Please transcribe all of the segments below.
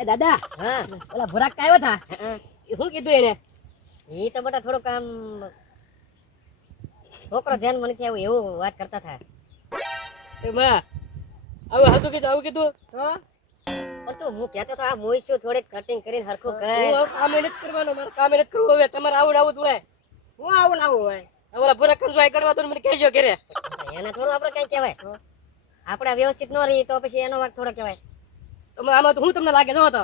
એ દાદા હા ઓલા ભોરાક આવ્યો થા એ શું કીધું એને? એ તો બટા થોડુંક આમ છોકરો ધ્યાનમાં નથી આવ્યું એવું વાત કરતા હતા. એમાં આવું કીધું તો પણ તું હું કહેતો તો આ મોઈશું થોડીક કટિંગ કરીને હરખું કર. હું કામ નથી કરવાનો, મારે કામ નથી કરવું હવે. તમારે આવું જ હોય. હું આવું ને આવું હોય ઓલા ભોરાક કંજવાય કરવા તો મને કહેજો ઘરે. એને થોડું આપણે કઈ કહેવાય. આપણે વ્યવસ્થિત ન રહી તો પછી એનો વાંક થોડો કહેવાય. આમાં તો હું તમને લાગે જો તો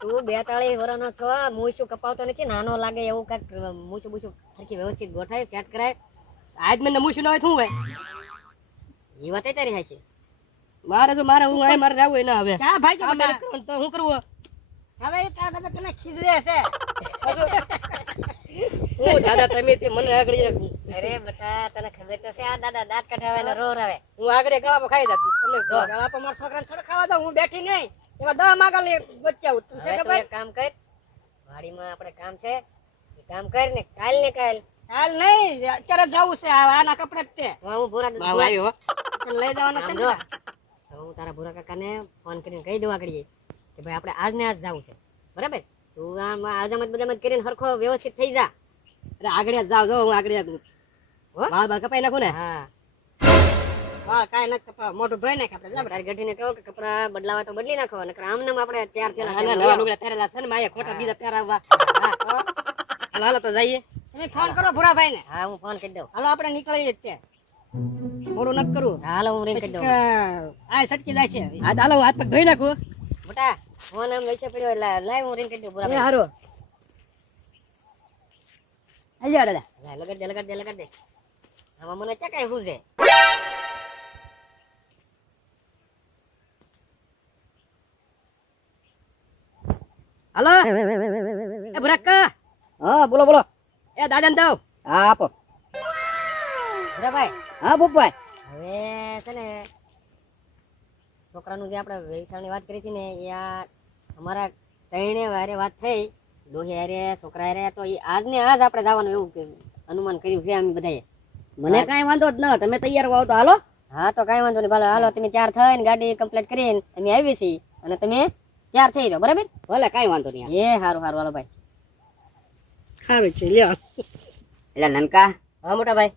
તું 42 વર્ષનો છો, મૂછું કપાવતો નથી, નાનો લાગે એવું કાંઈક મૂછું બૂછું સરખી વ્યવસ્થિત ગોઠાય સેટ કરાય. આજ મને મૂછું ના હોય શું હોય? એ વાત તારી હાચી. મારે હું આય મારે રહેવું ના હવે. ક્યાં ભાઈ કામ નથી કરવાનું તો હું કરવું? હવે એ તારા દાદા તને ખીજવે છે. હું દાદા તમે તે મને આગળ અરે બટા તને ખબર તો છે આ દાદા દાંત કઢાવે ને રોર આવે. હું આગળ ગાળામાં ખાઈ જાતું તમને જો ગળા પર મારા છોકરાને થોડો ખાવા દો, હું બેઠી નહીં એમાં 10 માગા લે બચ્ચા ઉત છે હવે કે તું ભાઈ એક કામ કર, વાડીમાં આપણે કામ છે એ કામ કર ને કાલ હાલ નહીં અત્યારે જવું છે આના કપડે જ તે તો હું ભૂરા બાવ આવ્યો હો. તને લઈ જવાનો છે આમ ને જો તો હું તારા ભૂરા કાકાને ફોન કરીને કહી દઉં આગળ કે ભાઈ આપણે આજ ને આજ જવું છે બરાબર. તું આમ આજામત બજામત કરીને હરખો વ્યવસ્થિત થઈ જા. અરે આગળ જાવ જો હું આગળ હો? બાળ કપાઈ નાખું ને. હા વાળ કાંઈ નથી કપાવા, મોઢું ધોઈ નાખ આપણે જા. તારી ગઢીને કહો કે કપડા બદલાવા તો બદલી નાખો નકર આમ નામ આપણે તૈયાર થયેલા છે. નવા લુગડા પહેરેલા છે ને માયા ખોટા બીજા પહેરાવવા. હાલો તો જઈએ. તમે ફોન કરો ભૂરાભાઈ ને. હા હું ફોન કરી દઉં. હાલો આપણે નીકળીએ જ તે મોડું નથી કરવું. હાલો હું રિંગ કરી દઉં. આ સટકી જાય છે. હા હાલો હાથ પગ ધોઈ નાખું. મોટા ફોન આમ વૈસે પડ્યો એટલે લાય હું રિંગ કરી દઉં એ બરાબર. હારો આયા દાદા. લગાડ દે આમાં મને ચકાય શું છે. હાલો એ ભુરાકા. હા બોલો બોલો. એ દાદા ને દઉં. હા આપો. બરાબર હા બુપભાઈ. હવે છે ને છોકરાનું જે આપણે વ્યવસાયની વાત કરી હતી ને એ આ અમારા ત્રણે વારે વાત થઈ ડોહી હારે છોકરા હારે તો એ આજ ને આજ આપણે જવાનું એવું કે અનુમાન કર્યું છે અમે બધાએ. મને કાંઈ વાંધો જ ન, તમે તૈયાર હોવ તો હાલો. હા તો કાંઈ વાંધો નહીં ભાલો હાલો તમે તૈયાર થઈને ગાડી કમ્પ્લીટ કરીને તમે આવી છે અને તમે તૈયાર થઈ જાઓ બરાબર. ભલે કાંઈ વાંધો નહીં. એ સારું હાલો ભાઈ. સારું છે લ્યો. એટલે નનકા, હા મોટા ભાઈ.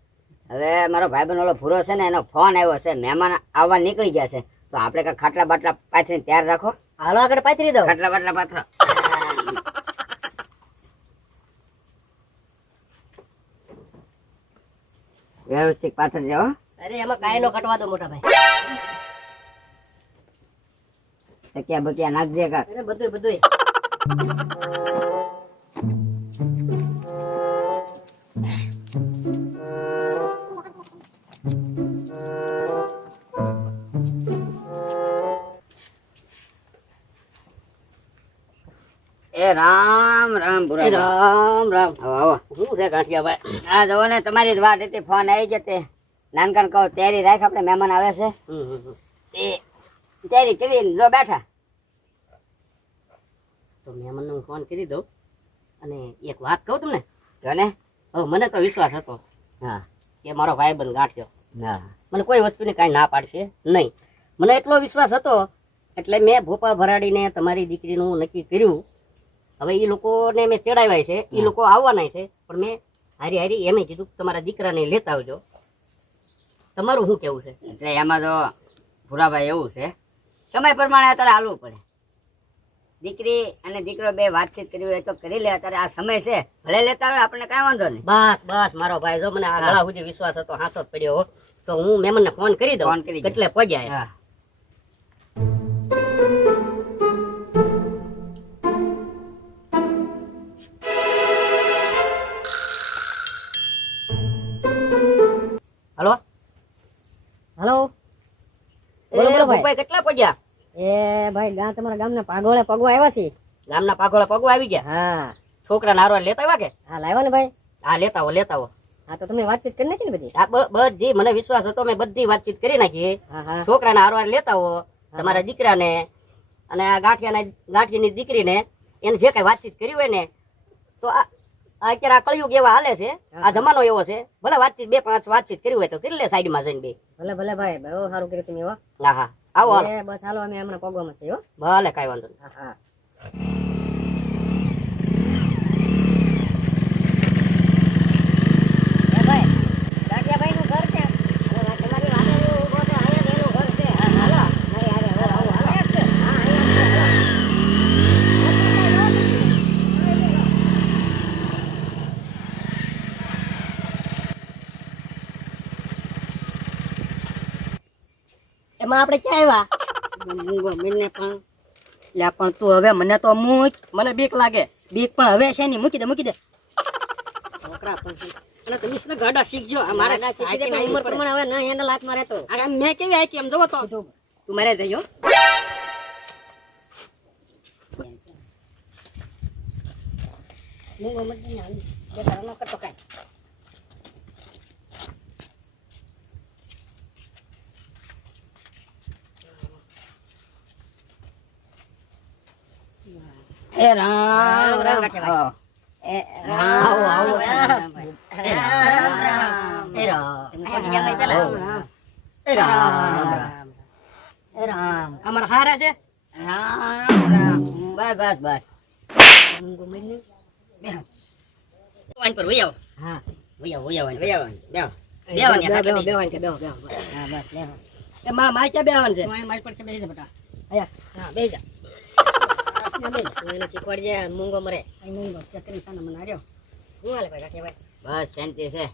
હવે મારો ભાઈબંધ ઓલો ભૂરો છે ને એનો ફોન આવ્યો છે, મહેમાન આવવા નીકળી ગયા છે, તો આપણે કઈ ખાટલા બાટલા પાથરીને તૈયાર રાખો. હાલો આગળ પાથરી દો. ખાટલા બાટલા પાથરો. વ્યવસ્થિત પાથરજો હો. અરે એમાં કાંઈ નો કટવા દો મોટા ભાઈ. તકિયા બકિયા નાખજે કાક. અરે બધું એ રામ રામ ભૂરા રામ રામ. આવો આવો. શું છે ગાંઠિયા ભાઈ? આ જવો ને તમારી જ વાત હતી, ફોન આવી જતે. નાનકાન કહો તૈયારી રાખ, આપણે મહેમાન આવે છે એ તૈયારી કરી જો બેઠા. તો મહેમાનને હું ફોન કરી દઉં અને એક વાત કહું તમને. જો ને. હવે મને તો વિશ્વાસ હતો હા કે મારો ભાઈબંધ ગાંઠ્યો હા મને કોઈ વસ્તુની કાંઈ ના પાડશે નહીં. મને એટલો વિશ્વાસ હતો એટલે મેં ભોપા ભરાડીને તમારી દીકરીનું નક્કી કર્યું. હવે એ લોકોને મેં તેડાવ્યા છે, એ લોકો આવવાના છે, પણ મેં હારી એમ કીધું કે તમારા દીકરાને લેતા આવજો. તમારું શું કેવું છે? એટલે એમાં તો ભૂરાભાઈ એવું છે, સમય પ્રમાણે અત્યારે હાલવું પડે. દીકરી અને દીકરો બે વાતચીત કરી હોય તો કરી લે. અત્યારે આ સમય છે, ભલે લેતા હોય આપણને કાંઈ વાંધો નહીં. બસ મારો ભાઈ જો મને આ ગળા સુધી વિશ્વાસ હતો, હાથો જ પડ્યો હો. તો હું મહેમાનને ફોન કરી દઉં. ફોન કરી દો. એટલે પહોંચ્યા. હા હલો હાલો બોલો બોલો ભાઈ. ભાઈ કેટલા પહોંચ્યા? એ ભાઈ તમારા ગામના પાગોળે પગવા આવ્યા છે. ગામના પાઘોળે પગવા આવી ગયા. હા છોકરા નારો લેતા આવ્યા કે? હા લાવ્યા ને ભાઈ. હા લેતા આવો. હા તો તમે વાતચીત કરી નાખી ને બધી. આ બધી મને વિશ્વાસ હતો, મેં બધી વાતચીત કરી નાખી. હા હા છોકરાને હારવાર લેતા આવો, તમારા દીકરાને અને આ ગાંઠિયાની દીકરીને એને જે કઈ વાતચીત કરી હોય ને તો અત્યારે આ કળિયુગ એવા હાલે છે, આ જમાનો એવો છે, ભલે વાતચીત 2-5 વાતચીત કરી હોય તો કરી લે સાઈડમાં જઈને બે. ભલે ભાઈ બહુ સારું કર્યું તમે એવા. હા આવો હાલો. એ બસ હાલો અમે હમણાં પગવામાં છે હો ભલે કાંઈ વાંધો નહીં. હા એ ભાઈ ગાંઠિયાભાઈ નું ઘર છે અને તમારી વાતે ઊભો તો અહીંયા એનું ઘર છે હા હાલો મારી હારે હાલો હાલો અહીંયા છે હા અહીંયા છે એમાં આપણે ક્યાં આવ્યા મૂંગો મને પણ લ્યા પણ તું હવે મને તો મૂક, મને બીક લાગે. બીક પણ હવે છે ની, મૂકી દે છોકરા પણ એટલે તમે શું ગાડા શીખજો. આ મારે મારા શીખી દે પણ ઉંમર પ્રમાણે હવે ના હેન્ડલ હાથમાં રહેતો આ મેં કેવી આકી એમ જોવો તો તું મારે જઈજો. મૂંગો મને બેસાડો ન કરતો કાંઈ. હે રામ રામ ગાંઠિયાભાઈ. આવો આવો રામ રામ. હે રામ તમે પહોંચી ગયા ભાઈ પેલા હે રામ એ રામ અમારા હારા છે. રામ રામ. બસ બસ બસ. ઊંઘો મઈને. વાન પર વઈ આવો. હા વઈ આવો વઈ આવો. બેહો, બેહો. બેહો ને હાથે બેહો. બેવાન કે બેહો હા બસ લેવો એ માં ક્યાં બેહવાનું છે? મારી પર બેસી જા બેટા. આયા. હા બેસી જા. તું એને શીખવાડજે મૂંગો મરે અહીં મૂંગો ચકરી સાને મને હાર્યો. શું હાલે ભાઈ ગાંઠિયાભાઈ બસ શાંતિ છે.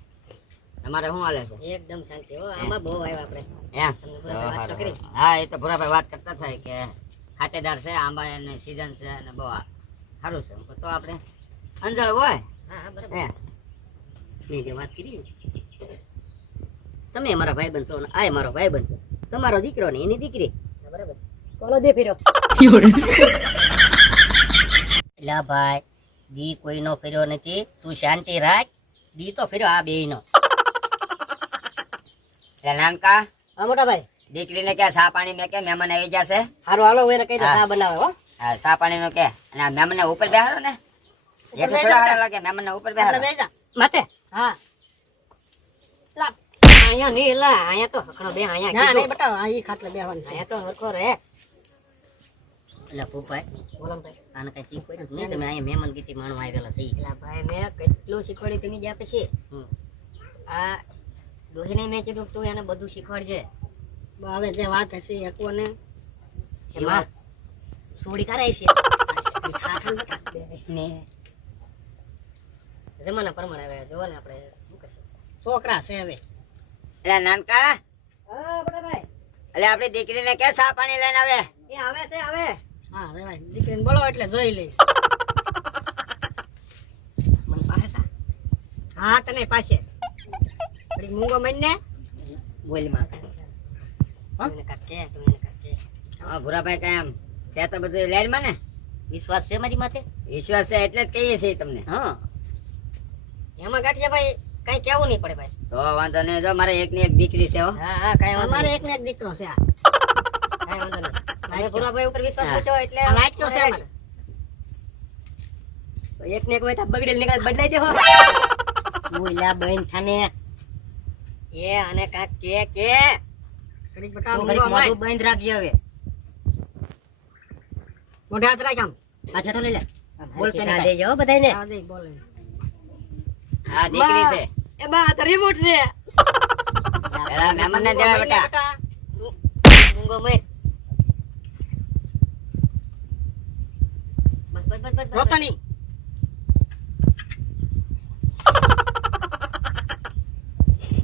તમારે શું હાલે છે? એકદમ શાંતિ હો આમાં બહુ આવ્યા આપણે એમ? તમને તો બરાબર વાત હારું, તો કરી. હારું. હા, એ તો ભૂરાભાઈ વાત કરતા થાય કે ખાતેદાર છે, આંબાની સીઝન છે અને બહુ સારું છે. હું કહું તો આપણે અંજળ હોય હા હા બરાબર હે. મેં જે વાત કરી ને, તમે મારા ભાઈબંધ છો ને આ મારો ભાઈબંધ છે. તમારો દીકરો ને એની દીકરી. હા, બરાબર કોલો દે ફેરો. એલા ભાઈ, દી કોઈનો ફેર્યો નથી. તું શાંતિ રાખ. દી તો ફેર્યો આ બેયનો. એટલે નાનકા હા મોટા ભાઈ દીકરીને કે સા પાણી મેં કે મહેમાન આવી જશે. હારું હાલો હું એને કહી દે હા. ચા બનાવે હો. હા, સા પાણી નું કે અને આ મહેમાનને ઉપર બેહાડો ને એટલે થોડા સારા લાગે. મહેમાનને ઉપર એટલે બેહાડો. બેસી જા. માતે હા લા અહીંયા નહીં લા અહીંયા તો હકડો બે અહીંયા ના નહીં કીધું બતાવો આ ઈ ખાટલે બેહવાનું છે. અહીંયા તો હરખો રહે એટલે ભૂપાઈ બોલો ને ભાઈ. આને કઈ શીખવાડ્યું નહીં. તમે અહીંયા મહેમાન ગીતી માણવા આવેલા છે. એટલે ભાઈ મેં કેટલું શીખવાડ્યું તમે જ્યાં પછી હમ. આ ડોહીને મેં કીધું કે તું એને બધું શીખવાડજે હવે જે વાત હશે એ કોને એમાં સોડી કરાય છે ને જમાના પ્રમાણે હવે જોવો ને આપણે શું કરશું છોકરા છે હવે. એટલે નાનકા હા મોટા ભાઈ એટલે આપણી દીકરીને કે સા પાણી લઈને આવે. એ આવે છે હવે. હા હવે ભાઈ દીકરીને બોલો એટલે જોઈ લે. મને પાસે હા તને પાસે થોડીક મૂંગો મઈને બોલમાં તું એને કાંઈક કહે તું એને કાંઈક કહે હા, ભૂરાભાઈ કાંઈ આમ છે તો બધું લાઈનમાં ને વિશ્વાસ છે મારી માથે. વિશ્વાસ છે એટલે જ કહીએ છીએ તમને. હા એમાં ગાંઠિયાભાઈ કાંઈ કહેવું નહીં પડે ભાઈ તો વાંધો નહીં. જો મારે એકની એક દીકરી છે હો. હા હા કાંઈ વાંધો અમારે નહીં એક ને એક દીકરો છે આ. કાંઈ વાંધો નહીં તમે ભૂરાભાઈ ઉપર વિશ્વાસ હા. મૂક્યો એટલે આ લાઈટ નો છે મારે મને. તો એક ને એક હોય તો બગડેલ નીકળે બદલાઈ દેવો. બોલ્યા બેન થાને એ અને કાંઈક કે ઘડીક બટા તું મૂંગો ઘડીક માય. મોઢું બંધ રાખજે હવે. મોઢે હાથ રાખ આમ. આ ઠેઠો લઈ લે. બોલ પેને સાદે કાંઈ. જાઓ બધાયને હા દે બોલે. હા, દીકરી છે. એ બા આ તો રિમોટ છે. પેલા મહેમાનને દેવા બેટા. બેટા મૂંગો મેં બસ બસ બસ બસ રોતો નહીં.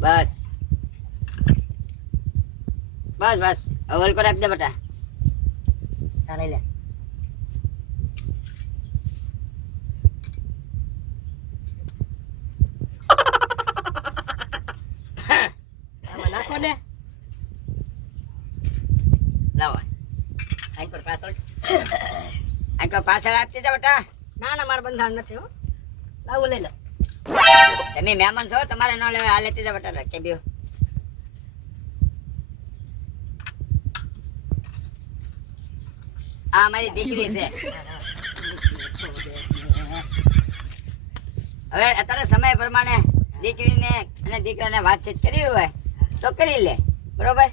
બસ બસ બસ અવલ પર આપી દે બેટા. ચા લઈ લે. આમાં નાખો ને. લાવો આઈ પર પાછળ આ પાછળ આપતી જા બેટા. ના ના મારે બંધારણ નથી હો. લાવું લઈ લો. તમે મહેમાન છો, તમારે ન લેવાય. આ લેતી જા બેટા. કે બેહો. આ મારી દીકરી છે. હવે અત્યારે સમય પ્રમાણે દીકરીને અને દીકરાને વાતચીત કરવી હોય તો કરી લે. બરોબર?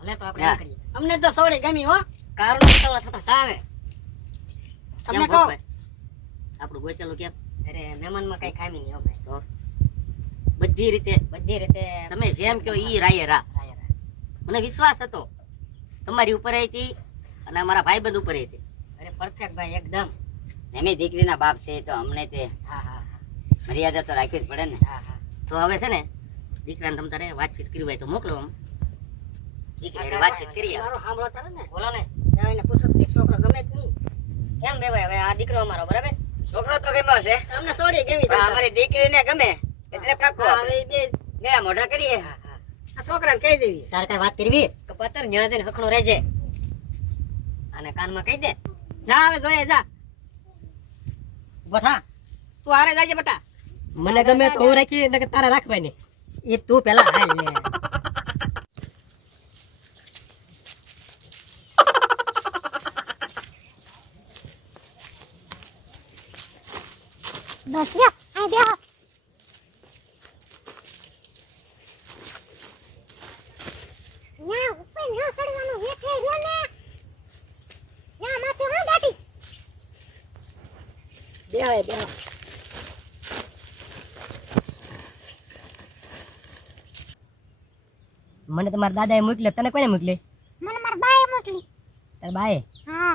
ભલે તો આપણે હા. એમ કરીએ અમને તો સોડી ગમી હો. કારનો ઉતાવળા થતા સાવે. તમને કેમ કહો ભાઈ આપણું ગોચેલું કેમ અરે મહેમાનમાં કઈ ખામી નહીં હો ભાઈ. તો બધી રીતે બધી રીતે તમે જેમ કહો ઈ રાયે રા. રાયે રાય. મને વિશ્વાસ હતો તમારી ઉપર હતી અને અમારા ભાઈબંધ ઉપર હતી. અરે પરફેક્ટ ભાઈ એકદમ. એની દીકરીના બાપ છે તો અમને તે હા હા હા મર્યાદા તો રાખવી જ પડે ને. હા હા. તો હવે છે ને દીકરાને તમ તારે વાતચીત કરવી હોય તો મોકલો આમ. દીકરી હારે વાતચીત કરી આવે. મારો સાંભળો તારે ને બોલો ને ત્યાં એને પૂછો કે છોકરો ગમે જ નહીં. કેમ બે ભાઈ હવે આ દીકરો અમારો બરાબર. છોકરો તો ગમ્યો છે તમને સોડી ગમી પણ અમારી દીકરીને ગમે એટલે પાક્કું હા, આપણે. હવે બે ગયા મોઢા કરીએ. હા હા. આ છોકરાને કહી દેવી. તારે કઈ વાત કરવી કપતર ન્યા જઈને હખણો રહેજે અને કાનમાં કહી દે. જા હવે જોઈએ જા. ઉભો થા. તું હારે જાજે બટા. મને ગમે તો હું રાખી ને તારે રાખવાય ને એ તું પેલા હાલ લે. બસ લ્યો આ બેહો ન્યા ઉપર ના ચડવાનું હેઠે રહ્યો ને ન્યા માથે હું બેઠી બેહાય બેહા. મને તમારા દાદાએ મોકલ્યો તને કોને મોકલી મને મારા બાએ મોકલી તારા બાએ હા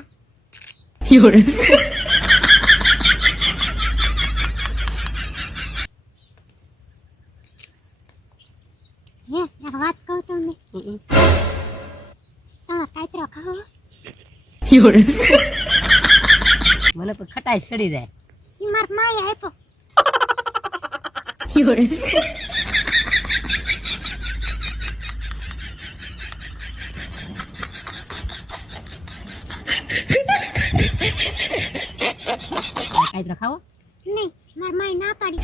હે એક વાત કહું તમને તમારે કાતરો ખાવો મને તો ખટાઈ ચડી જાય. ઈ માર માએ આપ્યો કાંઈ ખાવો નહીં માર માએ ના પાડી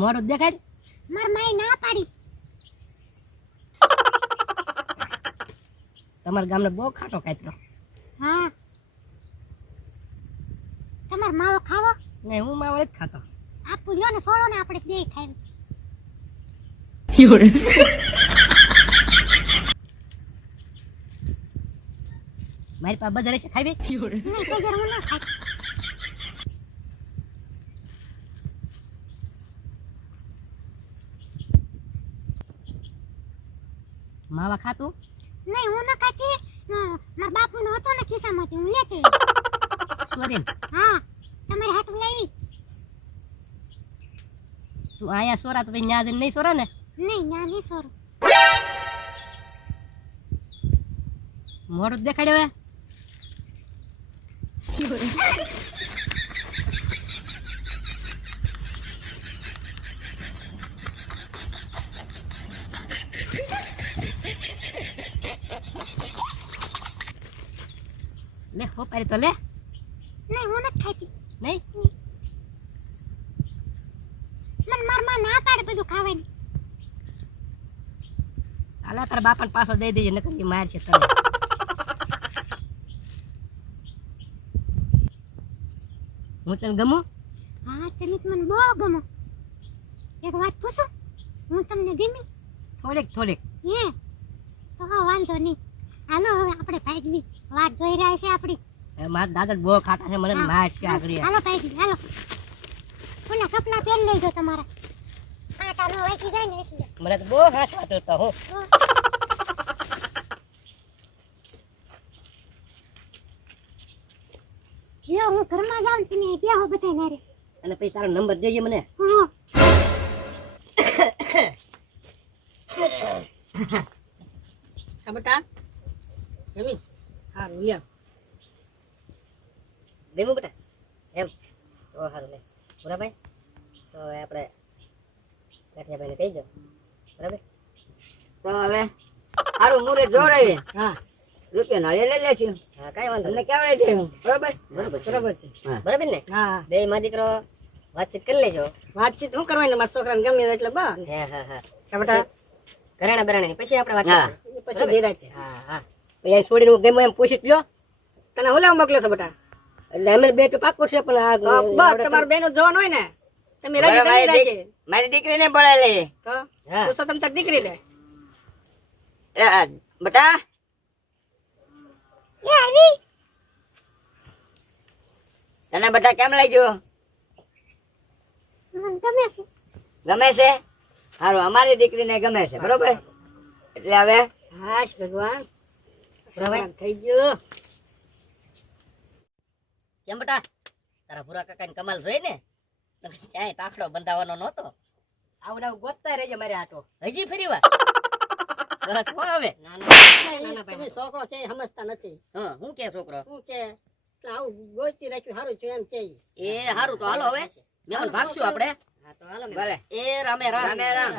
મોડું દેખાડ. માર માએ ના પાડી તમારા ગામનો બહુ ખાટો કાતરો. હા તમાર માવો ખાવો નહીં હું માવડે જ ખાતો. આપું લ્યો ને સોળો ને આપણે બે ખાઈ મારી પાસે બજાર છે ખાવી. નહીં બજાર હું ના ખાઈ માવા ખાતું નહીં હું ના ખાતી મારા બાપુ નો હતો ને ખિસ્સામાંથી હું લેતી સોરીન હા તમારે હાટું લાવી તું અહીંયા સોરા તો ન્યા જઈને નહીં સોરા ને. નહીં ના નહીં સોરું મોડું દેખાડે હવે. લે હો પારી તો લે. નહીં હું નથી ખાતી નહીં મને માર માં ના પાડે બધું ખાવાની હાલા તારા બાપાને પાછો દઈ દેજે નકર ઈ માર છે તને. હું તને ગમું હા તમે તો મને બહુ ગમો એક વાત પૂછું હું તમને ગમી થોડીક થોડીક. હે તો વાંધો નહીં હાલો હવે આપણે ભાગવી વાટ જોઈ રહ્યા છે આપણી મારા દાદા બહુ ખાટા છે મને હા, માર છે આગળ. હાલો ભાગવી હાલો ઓલા સપલા પહેરી લેજો તમારા આટા નો વાગી જાય ને એટલે મને તો બહુ હાથ વાતો હતો હું. લ્યો હું ઘરમાં જાઉં ને તમે બેહો બધા નારે અને પછી તારો નંબર દેજે મને. હા હા બટા ગમી હારું લ્યો. દેવું બેટા એમ તો સારું લે બરાબર. તો હવે આપણે ગાંઠિયાભાઈને કહી દો બરાબર. તો હવે સારું મુરે જોડાવે હા રૂપિયા નાળે લઈ લે છે. હા કાંઈ વાંધો તમને નહીં. કેવડે દે હું બરોબર. બરાબર છે. બરાબર ને હા બે માં દીકરો વાતચીત કરી લેજો. વાતચીત શું કરવાની મારા છોકરાને ગમે એટલે બસ હા હા હા હા બટા ઘરાણા બરાણા પછી આપણે વાત હા. કરીશું. એ પછી નિરાંતે. હા હા પછી છોડીને હું ગમે એમ પૂછી લ્યો તને હું લેવા મોકલ્યો છો બટા એટલે અમે બે તો પાકું છે પણ આ તો બસ તમારું બેનો જોવાનું હોય ને તમે રાજી મારી કરી રાખી મારી દીકરીને ભણેલી તો હા. પુરુષોત્તમ તક દીકરી લે બેટા એ આવી તને બેટા કેમ લાગ્યું મને ગમે છે ગમે છે સારું અમારી દીકરીને ગમે છે બરોબર એટલે હવે હાશ ભગવાન ભૂરાભાઈ? સમાધાન થઈ ગયું કેમ બેટા તારા ભૂરા કાકાની કમાલ જોઈ ને નકર ક્યાંય તાખડો બંધાવાનો નહોતો આવું ને આવું ગોતતા રહેજે મારે આટો હજી ફરી વાર બસ હો હવે ના ના નહીં, તમે છોકરો છે એ સમજતા નથી હા હું કે છોકરો શું કે આવું ગોતી રાખ્યું સારું છે એમ છે એ સારું તો હાલો હવે મેમન ભાગશું આપણે હા તો હાલો મેં ભલે એ રામે રામ રામે રામ